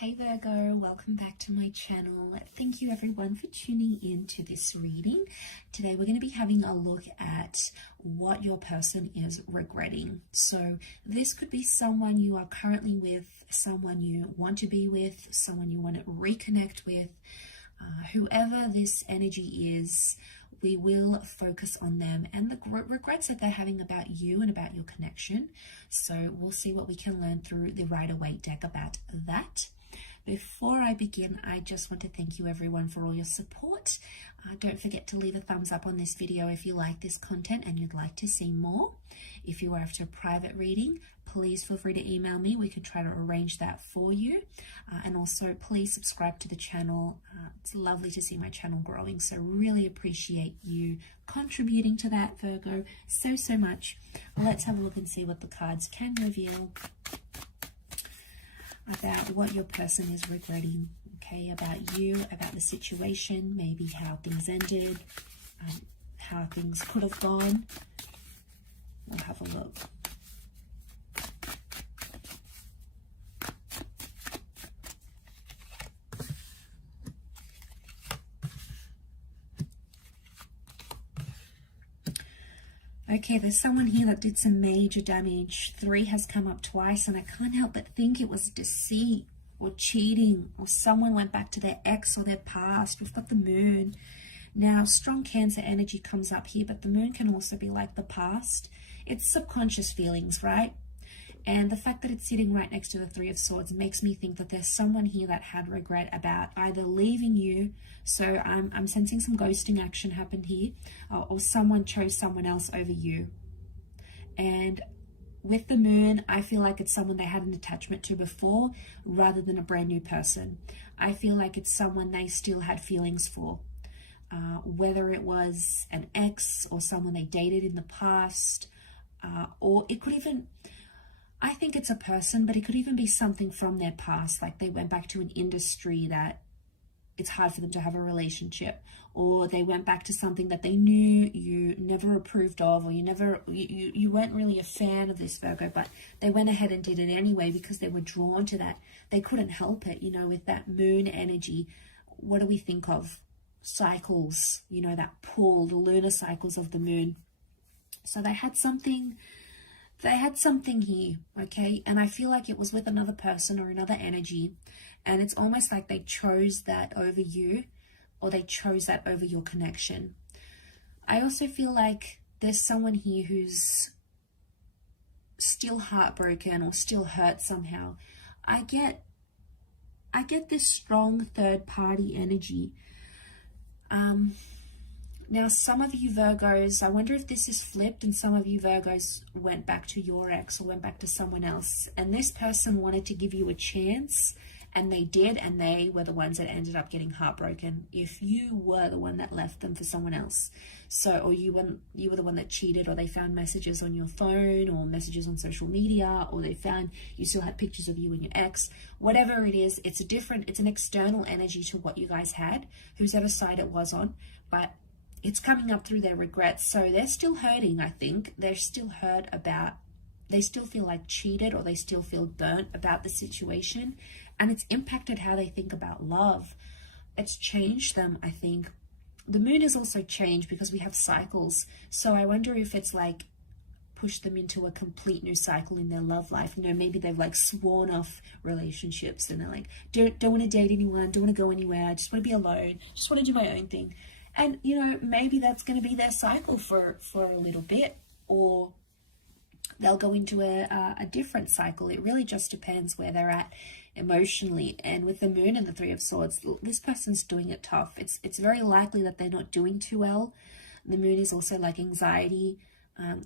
Hey Virgo, welcome back to my channel. Thank you everyone for tuning in to this reading. Today we're going to be having a look at what your person is regretting. So this could be someone you are currently with, someone you want to be with, someone you want to reconnect with. Whoever this energy is, we will focus on them and the regrets that they're having about you and about your connection. So we'll see what we can learn through the Rider-Waite deck about that. Before I begin, I just want to thank you everyone for all your support. Don't forget to leave a thumbs up on this video if you like this content and you'd like to see more. If you are after a private reading, please feel free to email me. We can try to arrange that for you. And also please subscribe to the channel. It's lovely to see my channel growing, so really appreciate you contributing to that, Virgo, so much. Let's have a look and see what the cards can reveal about what your person is regretting, okay, about you, about the situation, maybe how things ended, how things could have gone. We'll have a look. Okay, there's someone here that did some major damage. 3 has come up twice, and I can't help but think it was deceit or cheating, or someone went back to their ex or their past. We've got the moon. Now, strong Cancer energy comes up here, but the moon can also be like the past. It's subconscious feelings, right? And the fact that it's sitting right next to the 3 of Swords makes me think that there's someone here that had regret about either leaving you, so I'm sensing some ghosting action happened here, or someone chose someone else over you. And with the moon, I feel like it's someone they had an attachment to before rather than a brand new person. I feel like it's someone they still had feelings for, whether it was an ex or someone they dated in the past, or it could even... I think it's a person, but it could even be something from their past, like they went back to an industry that it's hard for them to have a relationship, or they went back to something that they knew you never approved of, or you weren't really a fan of this, Virgo, but they went ahead and did it anyway because they were drawn to that. They couldn't help it, you know, with that moon energy. What do we think of? Cycles, you know, that pull, the lunar cycles of the moon. So they had something here, okay? And I feel like it was with another person or another energy, and it's almost like they chose that over you, or they chose that over your connection. I also feel like there's someone here who's still heartbroken or still hurt somehow. I get this strong third party energy. Now, some of you Virgos, I wonder if this is flipped and some of you Virgos went back to your ex or went back to someone else, and this person wanted to give you a chance, and they did, and they were the ones that ended up getting heartbroken if you were the one that left them for someone else. So, or you were the one that cheated, or they found messages on your phone or messages on social media, or they found you still had pictures of you and your ex. Whatever it is, it's an external energy to what you guys had, whoever side it was on, but it's coming up through their regrets. So they're still hurting, I think. They're still hurt about, they still feel like cheated, or they still feel burnt about the situation. And it's impacted how they think about love. It's changed them, I think. The moon has also changed because we have cycles. So I wonder if it's like pushed them into a complete new cycle in their love life. You know, maybe they've like sworn off relationships and they're like, don't want to date anyone, don't want to go anywhere, I just want to be alone, just want to do my own thing. And, you know, maybe that's going to be their cycle for a little bit, or they'll go into a different cycle. It really just depends where they're at emotionally. And with the moon and the 3 of Swords, this person's doing it tough. It's very likely that they're not doing too well. The moon is also like anxiety.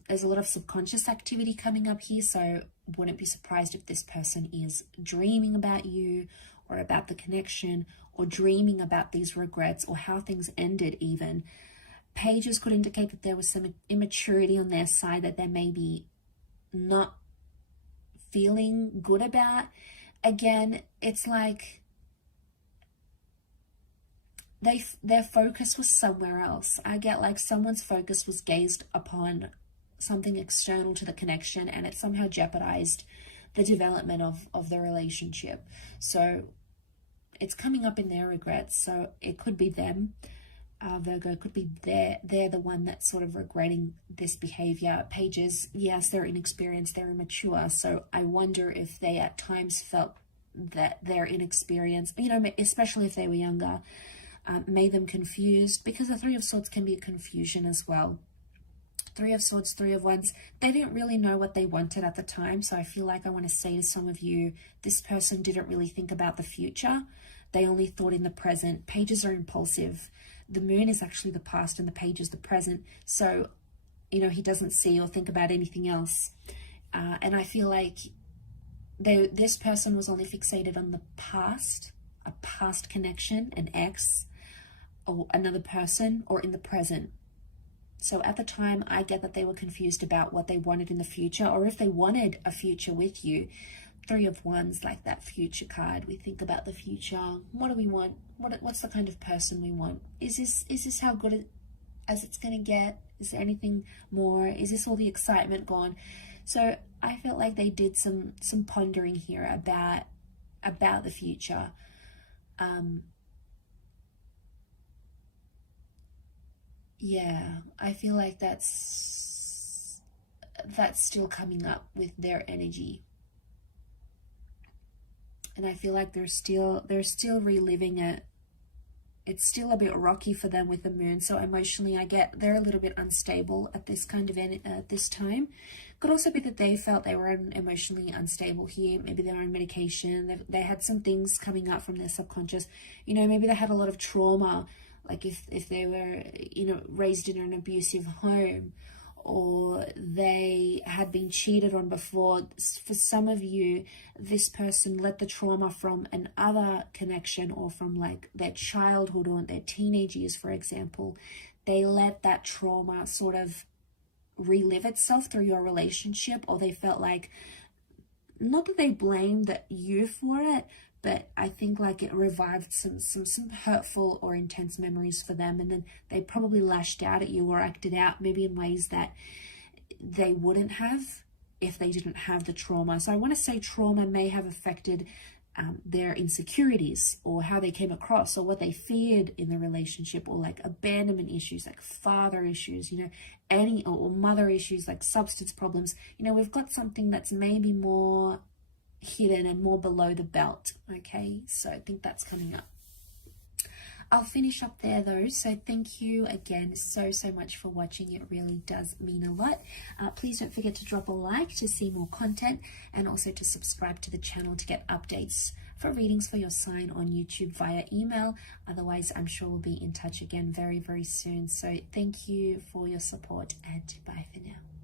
There's a lot of subconscious activity coming up here, so wouldn't be surprised if this person is dreaming about you or about the connection, or dreaming about these regrets or how things ended even. Pages could indicate that there was some immaturity on their side that they may be not feeling good about. Again, it's like their focus was somewhere else. I get like someone's focus was gazed upon something external to the connection, and it somehow jeopardized the development of the relationship. So it's coming up in their regrets. So it could be them. Virgo, could be they're the one that's sort of regretting this behavior. Pages, yes, they're inexperienced, they're immature. So I wonder if they at times felt that their inexperience, you know, especially if they were younger, made them confused, because the Three of Swords can be a confusion as well. Three of Swords, Three of Wands, they didn't really know what they wanted at the time. So I feel like I want to say to some of you, this person didn't really think about the future. They only thought in the present. Pages are impulsive. The moon is actually the past and the page is the present. So, you know, he doesn't see or think about anything else. And I feel like this person was only fixated on the past, a past connection, an ex, or another person, or in the present. So at the time, I get that they were confused about what they wanted in the future, or if they wanted a future with you. Three of Wands, like that future card. We think about the future. What do we want? What's the kind of person we want? Is this how good as it's going to get? Is there anything more? Is this all the excitement gone? So I felt like they did some pondering here about the future. Yeah, I feel like that's still coming up with their energy. And I feel like they're still reliving it. It's still a bit rocky for them with the moon. So emotionally, I get they're a little bit unstable at this kind of this time. Could also be that they felt they were emotionally unstable here. Maybe they were on medication. They had some things coming up from their subconscious. You know, maybe they had a lot of trauma. Like if they were, you know, raised in an abusive home, or they had been cheated on before. For some of you, this person let the trauma from another connection, or from like their childhood or their teenage years, for example. They let that trauma sort of relive itself through your relationship, or they felt like, not that they blamed you for it, but I think like it revived some hurtful or intense memories for them, and then they probably lashed out at you or acted out maybe in ways that they wouldn't have if they didn't have the trauma. So I want to say trauma may have affected their insecurities, or how they came across, or what they feared in the relationship, or like abandonment issues, like father issues, you know, or mother issues, like substance problems. You know, we've got something that's maybe more hidden and more below the belt. Okay, so I think that's coming up. I'll finish up there though. So thank you again so much for watching. It really does mean a lot. Please don't forget to drop a like to see more content, and also to subscribe to the channel to get updates for readings for your sign on YouTube via email. Otherwise, I'm sure we'll be in touch again very soon. So thank you for your support, and bye for now.